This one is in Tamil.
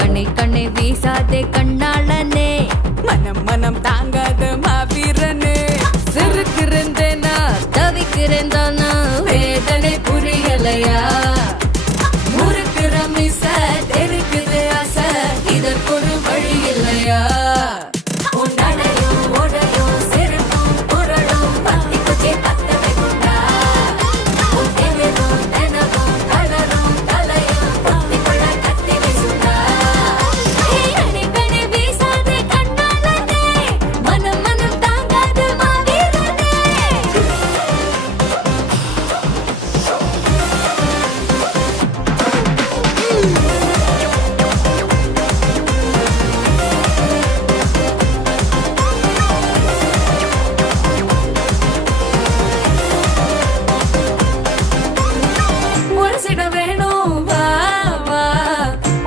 கண்ணை கண்ணை வீசாதே கண்ணாளனே, மனம் மனம் தாங்காத மாவீரனே. சிறுக்கிறேன் தவிக்கிறேன் தான்